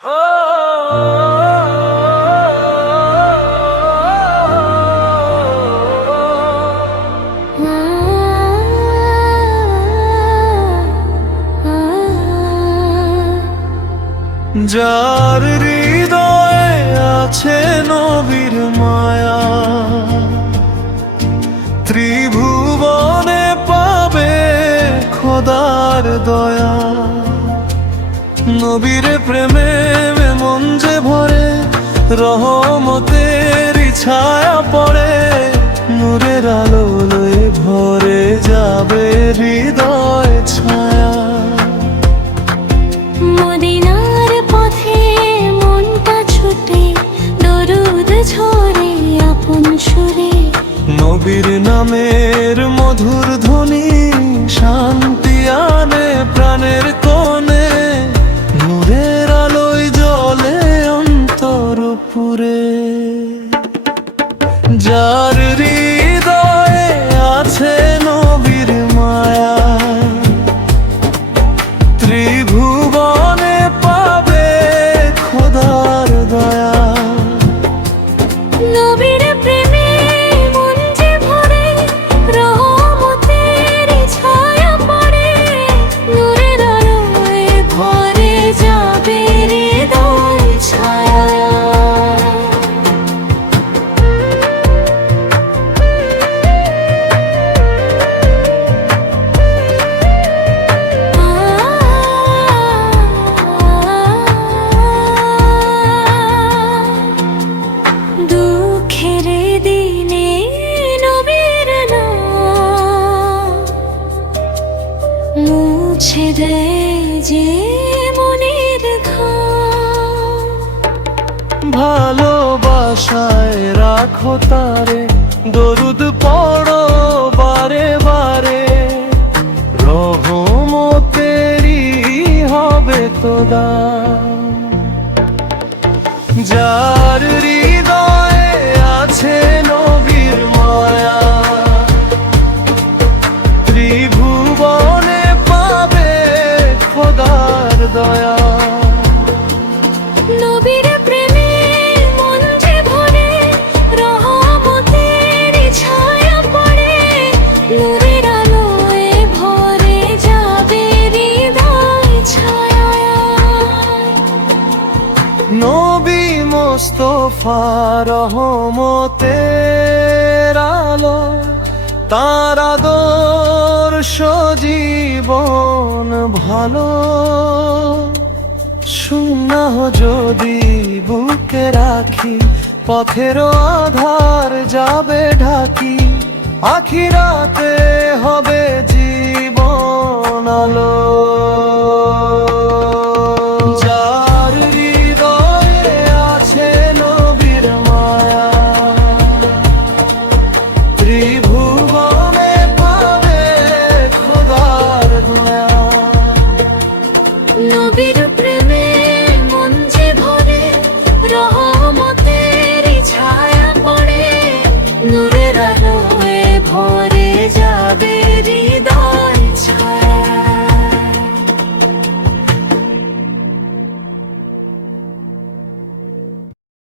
যার হৃদয়ে আছে নবীর মায়া, ত্রিভুবনে পাবে খোদার দয়া। নবীর প্রেমে মন যে ভরে, রহমতের ছায়া পড়ে, নূরের আলো লয়ে ভরে যাবে হৃদয় ছায়া। মদিনার পথে মনটা ছুটে, দরুদ ঝরে আপন সুরে। নবীর নামের মধুর ধ্বনি শান্তি আনে প্রাণের কোণে, নূরের আলোয় জ্বলে অন্তর পুরে। যার হৃদয়ে আছে নবীর মায়া, ত্রিভুবনে পাবে খোদার দয়া। নবীর প্রেমে মন যে ভরে, রহমতের ছায়া পড়ে, নূরের আলোয় ভরে যাবে হৃদয় ছায়া। দুঃখের দিনে নবীর নাম মুছে দেয় যে মনের ঘাম। ভালোবাসায় রাখো তারে, দরুদ পড়ো বারে বারে, রহমতেরই হবে তো দাম। যার হৃদয়ে আছে নবীর মায়া, ত্রিভুবনে পাবে খোদার দয়া। নবীর প্রেমে মন যে ভরে, রহমতের ছায়া পড়ে, নূরের আলোয় ভরে যাবে হৃদয় ছায়া। নবী মুস্তাফা রহমতের আলো, তার আদর্শ জীবন ভালো। সুন্নাহ যদি বুকে রাখি, পথের আধার যাবে ঢাকি, আখিরাতে হবে